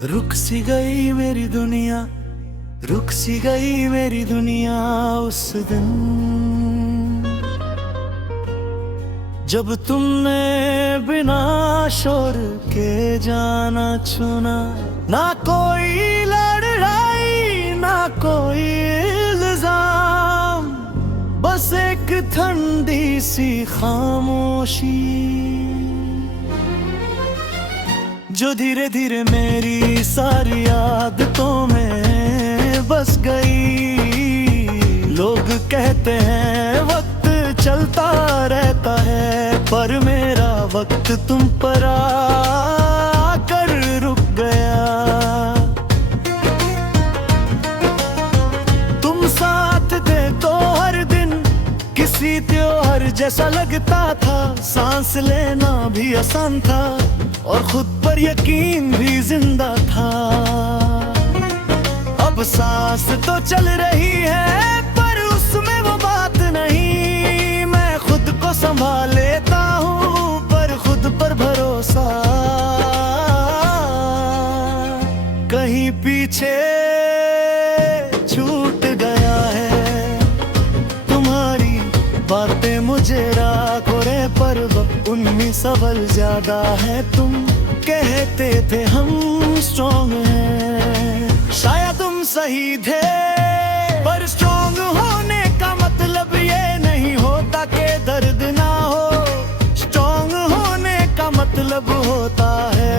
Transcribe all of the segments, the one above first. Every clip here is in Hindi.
रुक सी गई मेरी दुनिया, रुक सी गई मेरी दुनिया उस दिन जब तुमने बिना शोर के जाना चुना। ना कोई लड़ाई ना कोई इल्जाम, बस एक ठंडी सी खामोशी जो धीरे धीरे मेरी सारी आदतों में बस गई। लोग कहते हैं वक्त चलता रहता है, पर मेरा वक्त तुम पर आकर रुक गया। तुम साथ दे तो हर दिन किसी त्योहार जैसा लगता था, सांस लेना भी आसान था और खुद पर यकीन भी जिंदा था। अब सांस तो चल रही है पर उसमें वो बात नहीं। मैं खुद को संभाल लेता हूँ पर खुद पर भरोसा कहीं पीछे छूट गया है। तुम्हारी बातें मुझे राखो रे पर उनमें सवाल ज्यादा है। तुम कहते थे हम स्ट्रॉन्ग हैं, शायद तुम सही थे, पर स्ट्रॉन्ग होने का मतलब ये नहीं होता कि दर्द ना हो। स्ट्रॉन्ग होने का मतलब होता है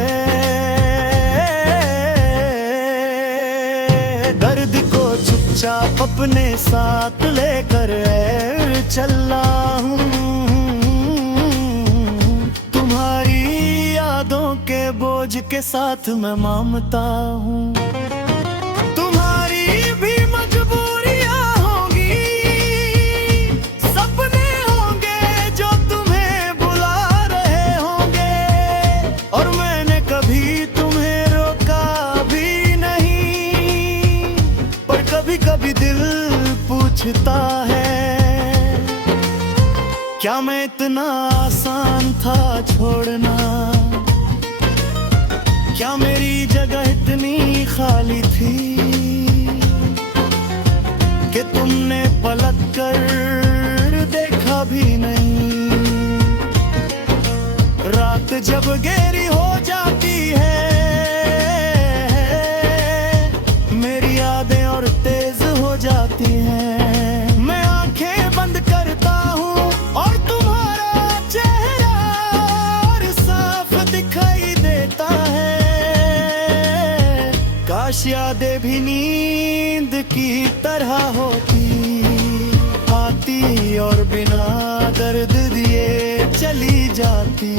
दर्द को चुपचाप अपने साथ लेकर चला हूँ। के बोझ के साथ मैं मानता हूँ। तुम्हारी भी मजबूरियाँ होंगी, सपने होंगे जो तुम्हें बुला रहे होंगे, और मैंने कभी तुम्हें रोका भी नहीं। पर कभी कभी दिल पूछता है क्या मैं इतना आसान था छोड़ना। क्या मेरी जगह इतनी खाली थी कि तुमने पलट कर देखा भी नहीं। रात जब गहरी हो जाती है मेरी यादें और तेज हो जाती हैं। मैं आंखें बंद करता हूँ और तुम्हारा चेहरा और साफ दिखाई देता है। काश यादें भी नींद की तरह होती, आती और बिना दर्द दिए चली जाती।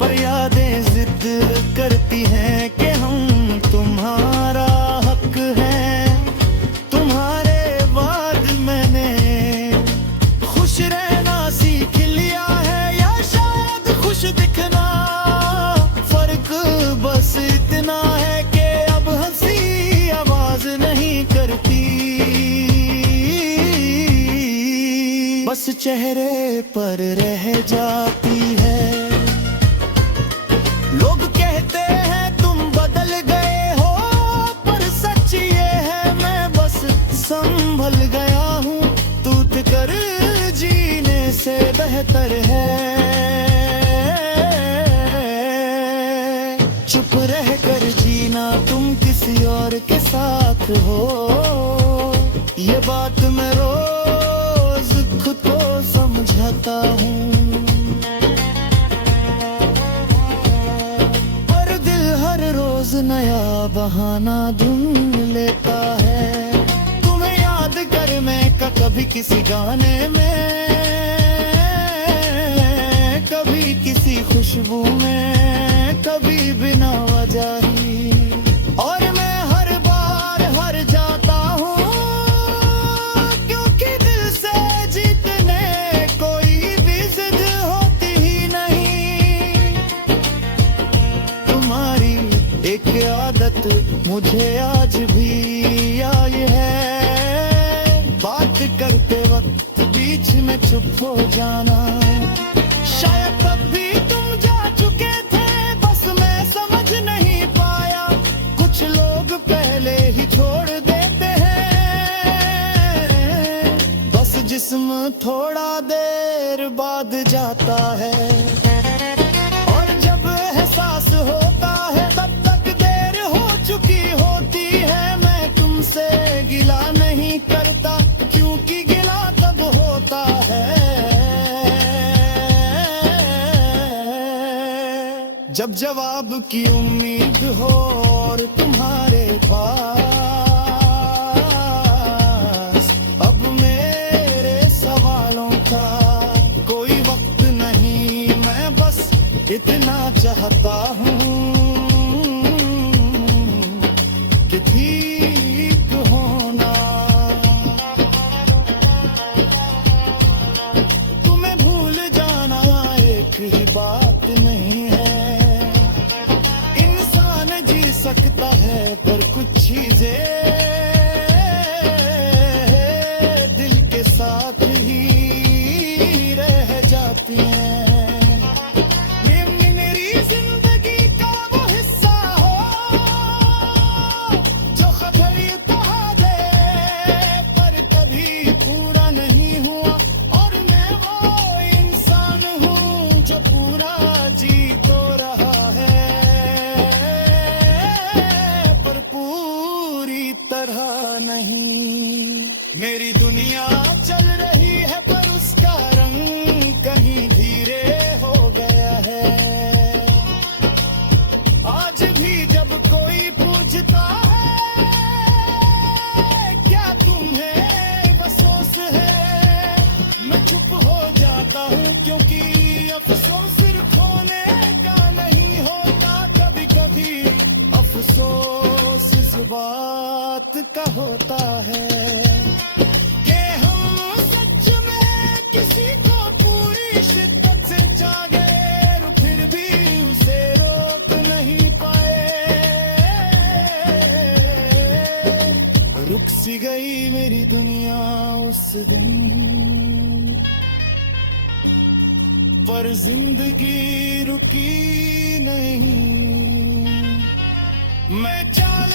पर यादें जिद करती हैं कि हम तुम्हारा हक हैं। तुम्हारे बाद मैंने खुश रहना सीख लिया है, या शायद खुश दिखना। बस इतना है कि अब हंसी आवाज नहीं करती, बस चेहरे पर रह जाती है। लोग कहते हैं तुम बदल गए हो, पर सच ये है मैं बस संभल गया हूँ। टूट कर जीने से बेहतर है चुप रह कर जीना तुम किसी और के साथ हो। ये बात मैं रोज खुद को समझाता हूँ, पर दिल हर रोज नया बहाना ढूंढ लेता है। तुम्हें याद कर मैं कभी किसी गाने में, कभी किसी खुशबू में, कभी बिना वजह ही। और मैं हर बार हार जाता हूँ क्योंकि दिल से जीतने कोई भी जिद होती ही नहीं। तुम्हारी एक आदत मुझे आज भी आई है, बात करते वक्त बीच में चुप हो जाना। शायद तब भी तुम जा चुके जिस्म थोड़ा देर बाद जाता है, और जब एहसास होता है तब तक देर हो चुकी होती है। मैं तुमसे गिला नहीं करता क्योंकि गिला तब होता है जब जवाब की उम्मीद हो और तुम्हारे पास अब मेरे सवालों का कोई वक्त नहीं। मैं बस इतना चाहता हूँ कि ठीक होना। तुम्हें भूल जाना एक ही बात नहीं है। सकता है पर कुछ चीजें दिल के साथ ही रह जाती हैं। ये मेरी जिंदगी का वो हिस्सा हो जो खतरी बहा दे पर कभी पूरा नहीं हुआ, और मैं वो इंसान हूँ जो पूरा जी तो रहा है तरह नहीं। मेरी दुनिया चल रही है पर उसका रंग कहीं धीरे हो गया है। आज भी जब कोई पूछता है क्या तुम्हें अफसोस है, मैं चुप हो जाता हूँ क्योंकि अफसोस सिर्फ खोने का नहीं होता। कभी कभी अफसोस इस बात का होता है कि हम सच में किसी को पूरी शिद्दत से चाहे फिर भी उसे रोक नहीं पाए। रुक सी गई मेरी दुनिया उस दिन, पर जिंदगी रुकी नहीं। मैं चल